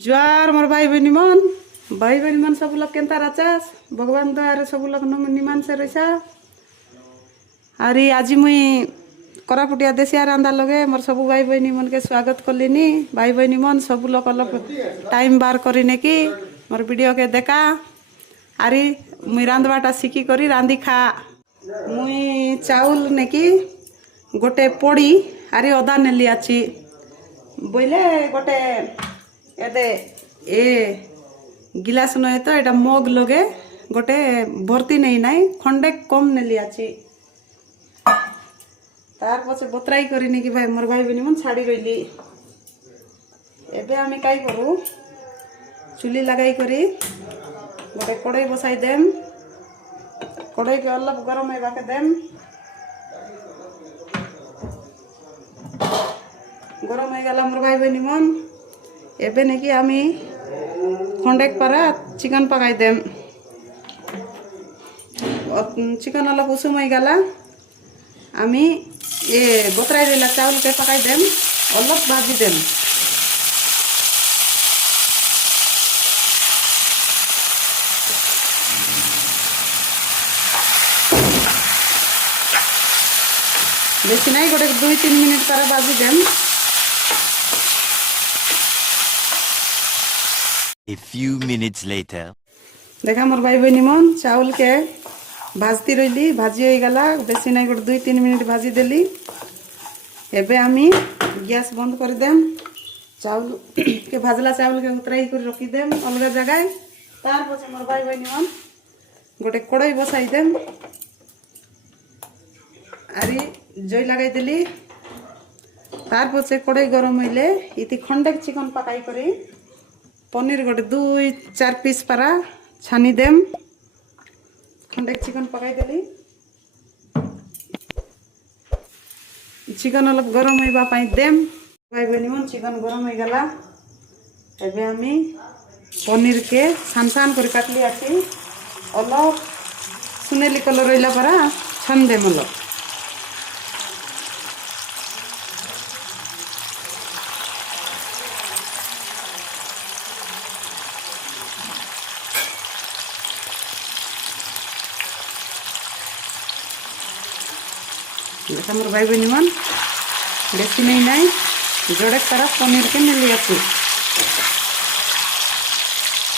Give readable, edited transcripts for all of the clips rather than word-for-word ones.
जुआर मोर भाई बहनी मन सब लोग केनता राचास भगवान दयारे सब लोग निमान से रहीसा आरी आज मुई कोरापुटिया देसिया रांदा लगे मोर सब भाई बहनी मन के स्वागत कलिनी। भाई बहनी मन सब लोग अलग टाइम बार करिने कि मोर वीडियो के देखा आरी मुई रांधवाटा शिखी करी रांधी खा। मुई चाउल नेकी गोटे पड़ी आरी अदा नेली आछि बोले गोटे एदे ए गिलास नहे तो एटा मग लगे गोटे भर्ती नहीं नाई खंडे कम नेली आछि तार पछे बतराई करिनी कि भाई मोर भाई बनी मन छाड़ी रही एबे आमी काई करू चुली लगाई करी गोटे कड़ाई बसाई देम कड़ाई के अलग गरम हेबा के देम गरम हो गला मोर भाई बहनी मन एबे नेकी आमी खंडेक पारा चिकन पकाई देम चिकन अलग उसुम हो गला आमी ये बतराई देला चावल के पकाई देम अलग भाजी देम बेसी नहीं गोटे 2-3 मिनट पारा भाजी them. A few minutes later. देखा मोर भाई बहनी मन चावल के भाजती रही भाजी हो गला बेसी नहीं गोटे 2-3 मिनट भाजी देली एबे आमी गैस बंद कर देम चावल के भाजला चावल के उतराई कर रखी देम अलग जगह तार पछे मोर भाई बहनी मन गोटे कड़ाई बसाई देम आरी जई लगाई देली तार पछे कड़ाई गरम होइले इति खंडेक चिकन पकाई करी पनीर गोटे 2-4 पीस पारा छानी देम खंडेक चिकन पकाई देली चिकन अलग गरम होइबा पाई देम भाई बहनी मन चिकन गरम हो गला एबे आमी पनीर के सान सान कर काटली आछि अलग सुनेली कलर रहिला पारा छान देम अलग देखा मोर भाई बहनी मन बेसी नहीं नाई जोड़े तारा पनीर के मिली आछि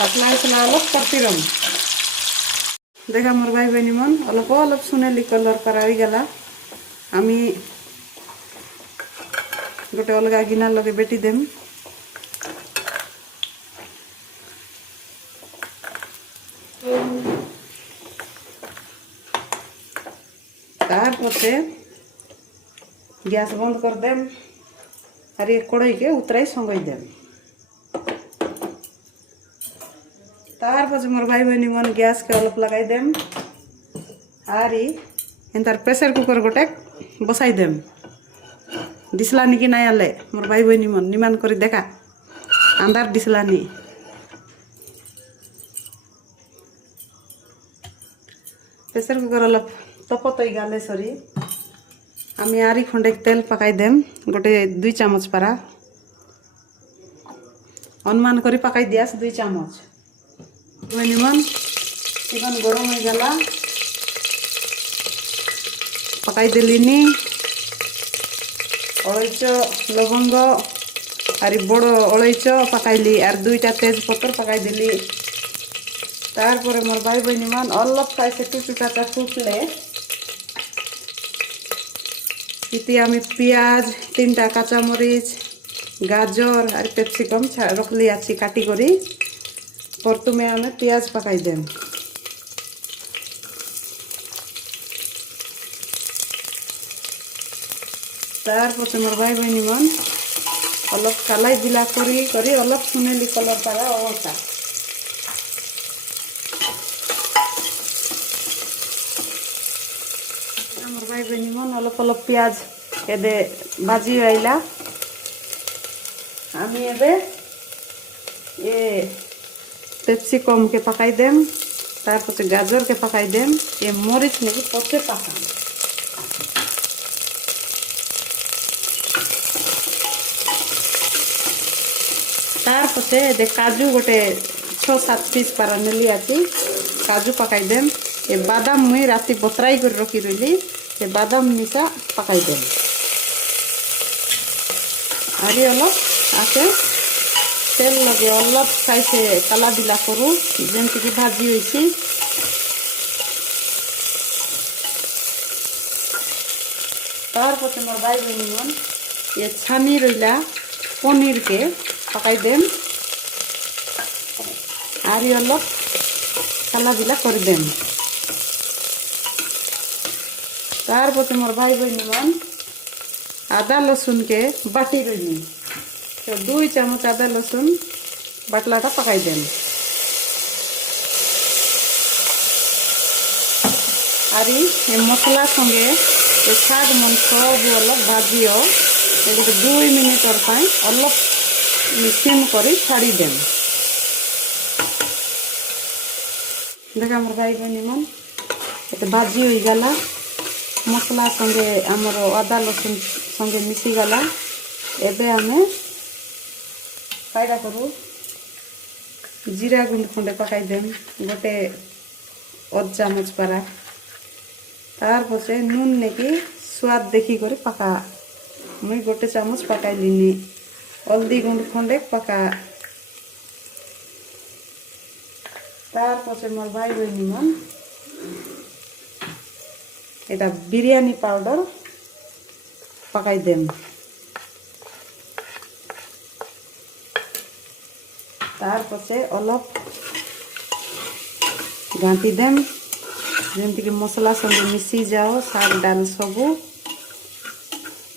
पतला अलग करती रह देखा मोर भाई बहनी मन अलग अलग सुनेली कलर पर गला आमी गोटे अलग गिना लगे बेटी देम तार पछे गैस बंद कर देम और ये कड़ाई के उतराई संगई देम तार पछे मोर भाई बहनी मन गैस के अलग लगाई देम और एंतार प्रेशर कुकर गोटे बसाई देम दिसलानी कि नहीं आले मोर भाई बहनी मन निमान करी देखा अंधार दिसलानी प्रेशर कुकर अलग तपत हो गले सरी आमी आरी खंडेक तेल पकाई देम गोटे 2 चामच पारा अनुमान करी पकाई दियास 2 चामच मन चिकन गरम हो गला पकाई देलिनी अलैच लवंग आरी बड़ अलैच पकाइली और 2टा तेज पत्र पकाई देली तार परे मोर भाई बहनी मान अलग खाई से टुटाटा फुटले इति आमी पियाज 3टा काचा मरीच गाजर और कैप्सिकम रखली आछि काटी करी प्रथमे आमे पियाज पकाई देम तार पछे मोर भाई बहनी मन अलग कालाई दिला करी अलग सुनेली कलर पारा अवसा मोर भाई बहनी मन अलग अलग प्याज एदे भाजी आइला आमी एबे ये कैप्सिकम के पकाई देम तार पछे गाजर के पकाई देम ये मरीच नेकी पछे पकाम तार पछे दे काजू गोटे 6-7 पीस पारा नेली आछि काजू पकाई देम ए बादाम मुई राती बतराई कर रखी रही ए बादाम मिसा पकाई देम आरी अलग आके तेल लगे अलग खाइसे काला बिला करू जेमति कि भाजी होइछि तार पछे मोर भाई बहिनी मन ये छानी रहिला पनीर के पकाई देम आरी अलग काला बिला कर देम तार पछे मोर भाई बहिनी मन आदा लसुन के बाटी रही तो 2 चामच आदा लसुन बाटलाटा पकाई देम आरी ये मसला संगे ये शाग मन सब अलग भाजियो गोटे 2 मिनिट अलग सिम कर छाड़ी देम देखा मोर भाई बहनी मन ये भाजी हो गला मसला संगे आमर आदा लसुन संगे मिसी गला एबे हमें कायदा करू जीरा गुंड खंडे पकाई देम गोटे 1 चामच पारा तार पछे नून नेकी स्वाद देखी कर पका मुई गोटे चामच पकाई लिनी हल्दी गुंड खंडे पका तार पछे मोर भाई बहनी मन एटा बिरयानी पाउडर पकाई देम तार पछे अलग घाटी देम जेमती कि मसला संगे मिसी जाओ साग डाल सबू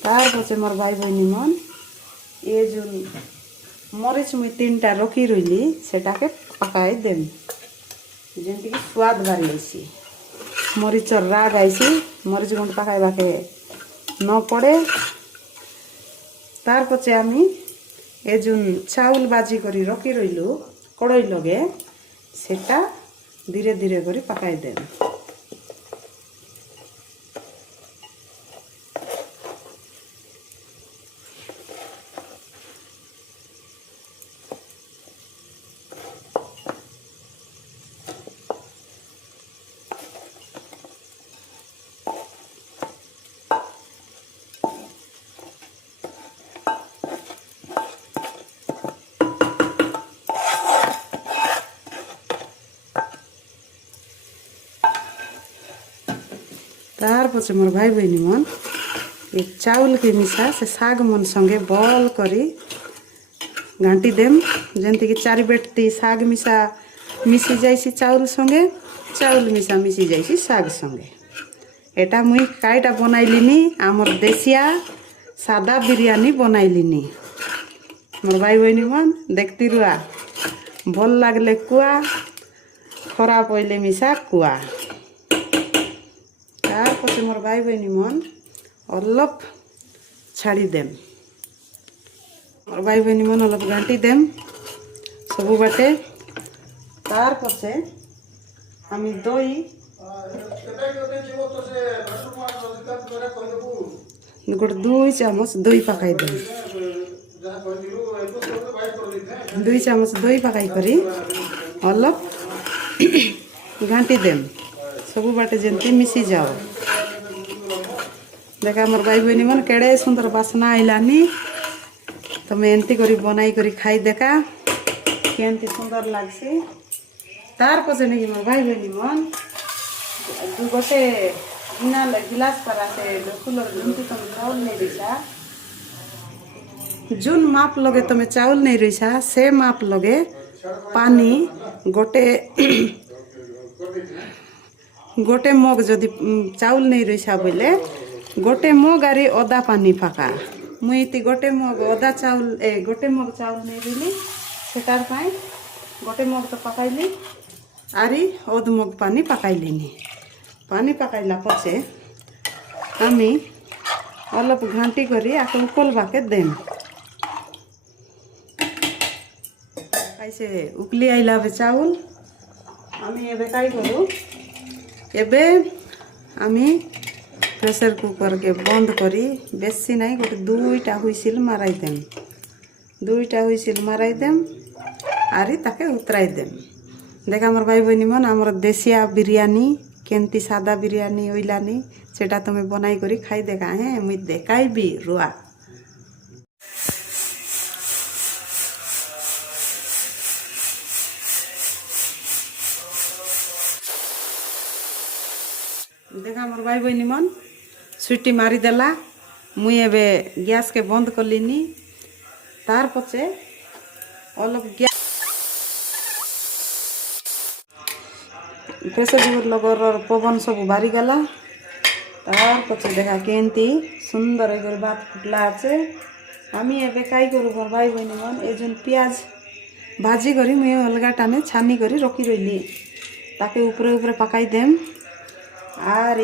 तार पछे मोर भाई बहनी मन ये जो मरीच मुई 3टा रखी रही सेटाके पकाई देम जेमती कि स्वाद बारी आइसी मरीचर राग आइसी मरीच गुंड पकाइबाके न पड़े तार पछे आमी ए जो चाउल बाजी करी रखी रहिलु कड़ई लगे सेटा धीरे धीरे करी पकाई देम तार पछे मोर भाई बहनी मन ये चाउल के मिसा से साग मन संगे बल करी घाटी देम जेमती कि 4 बेटी साग मिसा मिसी जाइसी चाउल संगे चाउल मिसा मिसी जाइसी साग संगे एटा मुई काईटा बनाइलिनी आमर देसिया सादा बिरयानी बनाइलिनी मोर भाई बहनी मन देखती रुआ भल लागले कुआ खराब होइले मिसा कुआ तार पछे मोर भाई बहनी मन अलप छाड़ी देम मोर भाई बहनी मन अलप घाटी देम सबू बाटे तार पछे आमी दही गोटे 2 चामच दही पकाई देम 2 चामच दही पकाई करी अलप घाटी देम सबू बाटे जेमती मिसी जाओ देखा मोर भाई बहनी मन केड़े सुंदर बासना आइलानी तमे एंती करी बनाई करी खाई देखा केंती सुंदर लागसी तार पछे नहीं मोर भाई बहनी मन दु गोटे गिलास परा से फुलर जेमती तमे चाउल नहीं रहीसा जोन माप लगे तमे चाउल नहीं रहीसा से माप लगे पानी गोटे गोटे मग जदि चाउल नहीं रहीसा बोले गोटे मग आरी अदा पानी पका मुई इति गोटे मग अदा चाउल गोटे मग चाउल नहीं रही सेटार पाई गोटे मग तो पकाइली आरी अध मग पानी पकाइलिनी पानी पकाइला पछे आमी अलप घाटी करी आके उकलबाके देम ऐसे उकली आइला बे चाउल आमी एबे काई करू एबे आमी प्रेशर कुकर के बंद करी बेसी नहीं गोटे 2टा हुइसिल माराई देम দুইটা হুইসিল মারাই দেম আরি তাকে উতরাই দেম। দেখ আমার ভাই বইনি মন আমার দেশিয়া বিরিয়ানি কেমতি সাদা বিরিয়ানি ওইলানি সেটা তুমি বনাই করি খাই দেখা। হ্যাঁ মুই দেখাইবি রুয়া। দেখ আমার ভাই বইনি মন সুইটি মারিদেলা মুই এবে গ্যাসকে বন্ধ করলিনি। তার পছে অলপ গ্যাস প্রেসার কুকর লগর পবন সব বাড়ি গলা। তার পছে দেখা কেমতি সুন্দর করে ভাত ফুটলা আছে। আমি এবে কাই করব ভাই বইনি মন এজন পেঁয়াজ ভাজি করি মুই অলগা টানে ছানি করি রকি রইলি তাকে উপরে উপরে পাকাই দেম। আর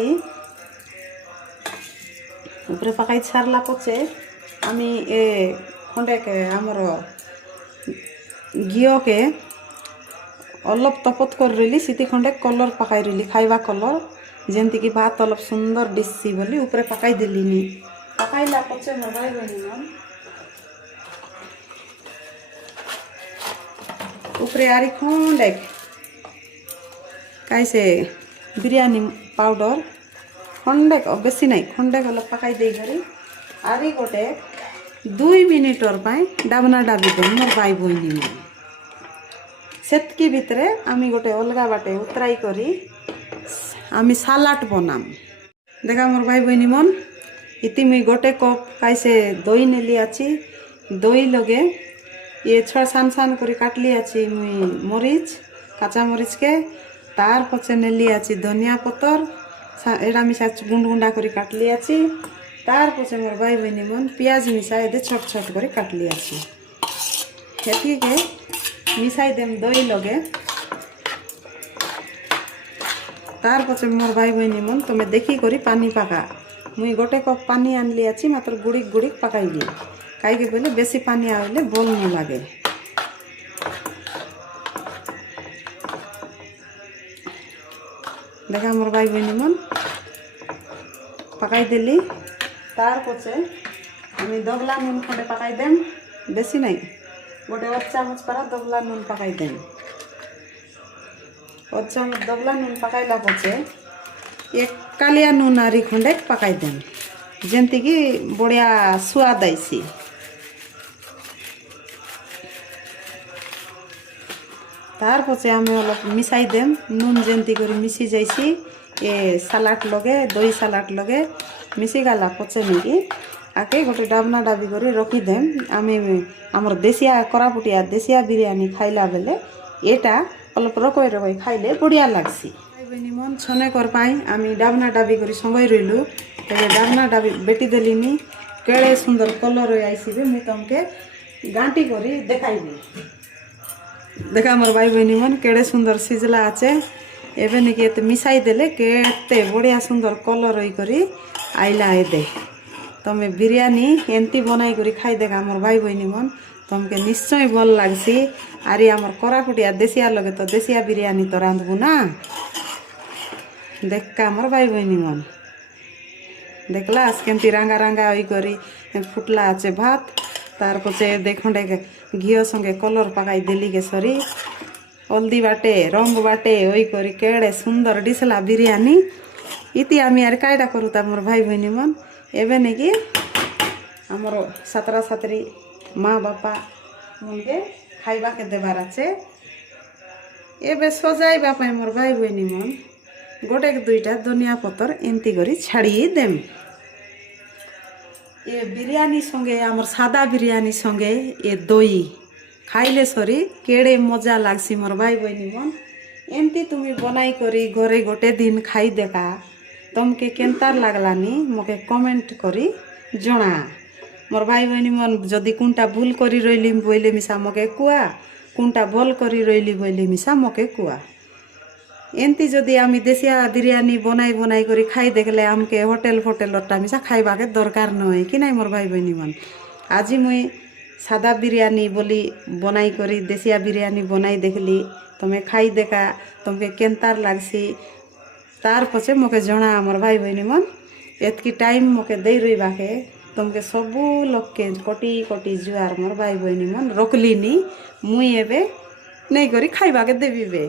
উপরে পাকাই ছাড়লা পছে আমি এ খন্ডেকে আমার ঘিওকে অলপ তপত করে রইলি সিটি খন্ডে কলর পাকাই রইলি খাইবা কলর যেমতিকি ভাত অলপ সুন্দর দিচ্ছি বলি উপরে পাকাই দিলিনি। পাকাইলা পছে মোর ভাই বইনি মন উপরে আরি খন্ডেক কাইছে বিরিয়ানি পাউডার খন্ডেক বেশি নাই খন্ডেক অলপ পাকাই দেই ঘরে আরি গোটে 2 মিনিটর পাই ডাবনা ডাবি দেম মোর ভাই বইনি মন। সেতকি ভিতরে আমি গোটে অলগা বাটে উতরাই করি আমি সালাড বনাম। দেখা মোর ভাই বইনি মন ইতি মুই গোটে কপ কাইছে দই নেলি আছি। দই লগে ये छड़ सान सान कर काटली आछि मुई मरीच काचा मरीच के तार पचे नेली आछि धनिया पतर एड़ा मिसा गुंड गुंडा कर काटली आछि। तार पचे मोर भाई बहनी मन पियाज मिसा एदे छोट छोट कर काटली आछि। हेती के मिसाई देम दई लगे। तार पचे मोर भाई बहनी मन तुम्हें देखी करी पानी पाका मुई गोटे कप पानी आनली आछि मात्र गुड़िक गुड़िक पकाइली कहीं बोले बेसी पानी आइले बोल न लगे। देखा मोर भाई बहनी मन पकाई देली। तार पचे आमी दगला नून खंडे पकाई देम बेसी नहीं गोटे 1 चामच पारा दगला नून पकाई देम। 1 चामच दगला नून पकाइला पचे एक कालिया नून आरी खंडे पकाई देम जेमती कि बढ़िया स्वाद आईसी। तार पचे आमे अलप मिसाई देम नून जेमती करी मिसी जाइसी ए सालाड लगे दही सालाड लगे मिसी गला पचे नेकी आके गोटे डाबना डाबी करी रखी देम। आमे हमर देसिया कोरापुटिया देसिया बिरयानी खाइला बेले एटा अलप रकोय रकोय खाइले बढ़िया लागसी। भाई बहनी मन छने कर पाई आमी डाबना डाबी करी संगई रइलु तबे डाबना डाबी बेटी देलिनी केड़े सुंदर कलर आइसिबे मुई तमके गांटी करी देखाइबी। देखा मोर भाई बहनी मन केड़े सुंदर सिजला आचे एबे निके एते मिसाई देले केते बढ़िया सुंदर कलर होई करी आइला एदे तमे बिरयानी एंती बनाई करी खाई देखा मोर भाई बहनी मन तमके निश्चय भल लागसी। आरी हमर कोरापुटिया देसिया लगे तो देसिया बिरयानी तो रांधबु ना। देखा मोर भाई बहनी मन देखला केमती रांगा रांगा होई करी फुटला आचे भात। तार पचे देखंडे घिओ संगे कलर पकाई देली के सरी हल्दी बाटे रंग बाटे ओई करी केड़े सुंदर डिसला बिरयानी इति आमी आर कायडा करूता मोर भाई बहनी मन एबे नेकी हमर सतरा सतरी माँ बापा मनके खाइबा के देबार आछे। एबे सजाइबा पाई मोर भाई बहनी मन गोटे दुईटा धनिया पतर एंती करी छाड़ी देम। ये बिरयानी संगे आमर सादा बिरयानी संगे ये दही खाइले सरी केड़े मजा लागसी मोर भाई बहनी मन एमती तुम्हें बनाई करी घरे गोटे दिन खाई देखा तमके केन्तार लागलानी मके कमेंट करी जना। मोर भाई बहनी मन जदि कुंटा भूल करी रही बोले मिसा मके कुआ कुंटा भल करी रही बोले मिसा मके कुआ। एमती जदि आमी देसिया बिरयानी बनाई बनाई करी खाई देखले आमके होटेल फोटेलटा मिसा खाइबा के दरकार नय कि नाई मोर भाई बहनी मन। आज मुई सादा बिरयानी बोली बनाई करी देसिया बिरयानी बनाई देखली तमे खाई देखा तमके केन्तार लागसी तार पछे मके जना मोर भाई बहनी मन एतकी टाइम मके दे रही बाके ତମକେ ସବୁ ଲୋକେ କୋଟି କୋଟି ଜୁଆର ମୋର ଭାଇ ଭଉଣୀ ମନ ରଖଲିନି ମୁଇଁ ଏବେ ନେଇକରି ଖାଇବାକେ ଦେବି ବେ